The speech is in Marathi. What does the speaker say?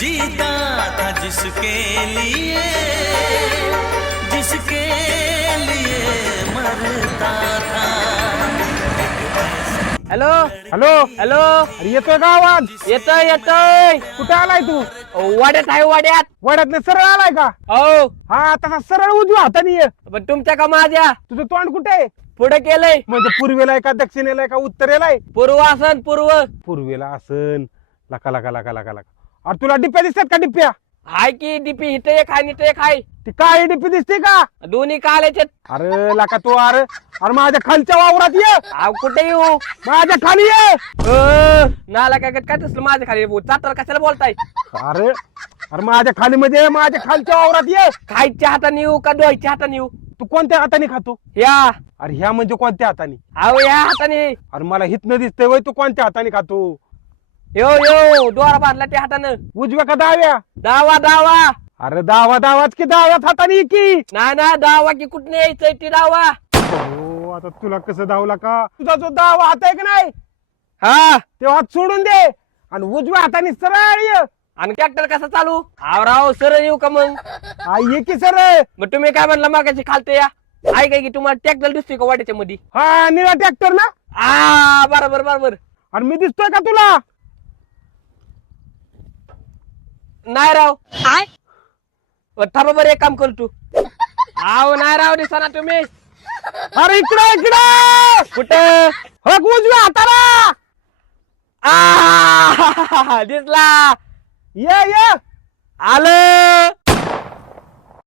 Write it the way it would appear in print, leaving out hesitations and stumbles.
जीता था जिसके लिए मरता था। हॅलो हॅलो हॅलो अरे येतोय का आवाज? येतोय येतोय. कुठे आलाय तू? वाड्यात आहे वाड्यात. वड्यातले सरळ आलाय का? हो हा तसा सरळ उजव्या हाताने ये. पण तुमच्या का माझ्या तुझं तोंड कुठे? पुढे केलंय. म्हणजे पूर्वेला आहे का दक्षिणेला आहे का उत्तरेला आहे? पूर्व असन पूर्व. पूर्वेला असन. लका लका लका लका लका. अरे तुला डिप्प्या दिसतात का डिप्प्या? हाय की डीपी इथं एक हाय इथं एक हाय. ती काळी डिप्पी दिसते का? दोन्ही कालाचे. अरे लका तू अरे अरे माझ्या खालच्या वावरात ये. कुठे येऊ? माझ्या खाली ये. नाला काय काय तसलं माझ्या खाली चातर कशाला बोलताय? अरे अरे माझ्या खाली म्हणजे माझ्या खालच्या वावरात ये. खायच्या हाताने येऊ का डोळ्याच्या हाताने येऊ? तू कोणत्या हाताने खातो? या अरे ह्या म्हणजे कोणत्या हाताने? अहो या हाताने. अरे मला हितनं दिसतंय वय तू कोणत्या हाताने खातो? यो यो दोरा बांधला त्या हातानं. उजव्या का डाव्या? दावा दावा. अरे दावा दावाच की डाव्यात हाताने की? नाही ना दावा की कुठने यायचंय ती दावा. हो आता तुला कसं धावला का? तुझा जो डावा हात आहे का नाही हा ते हात सोडून दे आणि उजव्या हाताने सरळ ये. आणि ट्रॅक्टर कसा चालू? आवराव सरळ येऊ का मग? हा ये की सर. मग तुम्ही काय म्हणला मागाची खालते या? आहे काय की तुम्हाला ट्रॅक्टर दिसतोय का वाड्याच्या मध्ये? हा निळा ट्रॅक्टर ना? बरोबर बरोबर. आणि मी दिसतोय का तुला? नाही राव. थांबा बरं एक काम कर तू. आव नाही राव दिसाना तुम्ही. अरे इकडे इकडे कुठं? हो उजव्या हाताला दिसला. ये ये. आलं.